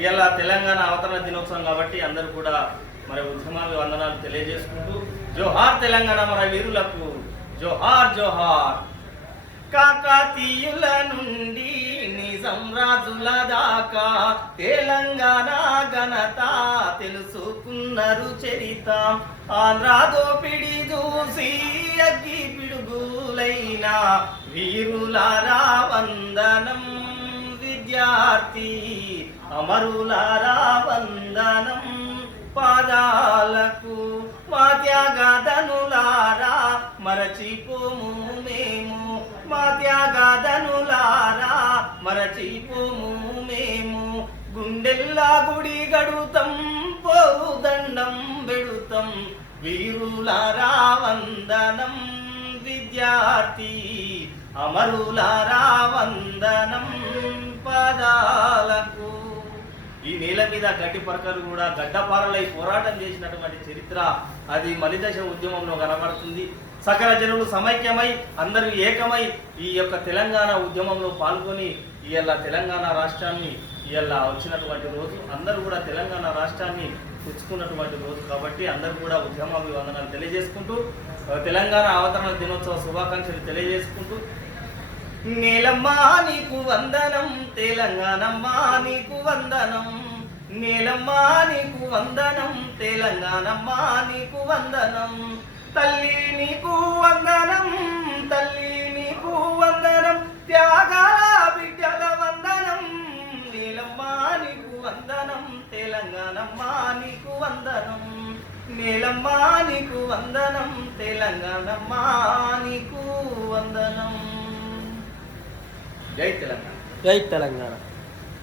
ఇవాళ తెలంగాణ అవతరణ దినోత్సవం కాబట్టి అందరూ కూడా మరి ఉద్యమాభివందనాలు తెలియజేసుకుంటూ జోహార్ తెలంగాణ మన వీరులకు జోహార్ జోహార్. కాకతీయుల నుండి నిజాం రాజుల దాకా తెలంగాణ ఘనత తెలుసుకున్నారు చరిత. ఆంధ్ర దోపిడి చూసి అగ్గి పిడుగులైన వీరులారా వందనం. విద్యార్థి అమరులారా వందనం. పాదాలకు మా త్యాగధనులారా మరచిపోము మేము. మా త్యాగధనులారా మరచిపోము మేము. గుండెల్లా గుడి గడుతం పోవు దండం పెడుతం. వీరులారా వందనం. విద్యార్థి అమరులారా వందనం. పదాలకు ఈ నేల మీద గట్టి పరకలు కూడా గడ్డపారలై పోరాటం చేసినటువంటి చరిత్ర అది మలిదశ ఉద్యమంలో కనబడుతుంది. సకల జనులు సమైక్యమై అందరూ ఏకమై ఈ యొక్క తెలంగాణ ఉద్యమంలో పాల్గొని ఇవాళ తెలంగాణ రాష్ట్రాన్ని ఇవాళ వచ్చినటువంటి రోజు. అందరూ కూడా తెలంగాణ రాష్ట్రాన్ని పుచ్చుకున్నటువంటి రోజు కాబట్టి అందరూ కూడా ఉద్యమాభివందనాలు తెలియజేసుకుంటూ తెలంగాణ అవతరణ దినోత్సవ శుభాకాంక్షలు తెలియజేసుకుంటూ నేలమ్మా నీకు వందనం. తెలంగాణమ్మా నీకు వందనం. నేలమ్మా నీకు వందనం. తెలంగాణమ్మా నీకు వందనం. తల్లి నీకు వందనం. తల్లి నీకు వందనం. త్యాగాల బిడ్డల వందనం. నేలమ్మా నీకు వందనం. తెలంగాణమ్మా నీకు వందనం. నేలమ్మా నీకు వందనం. తెలంగాణమ్మా నీకు వందనం. జై తెలంగాణ. జై తెలంగాణ.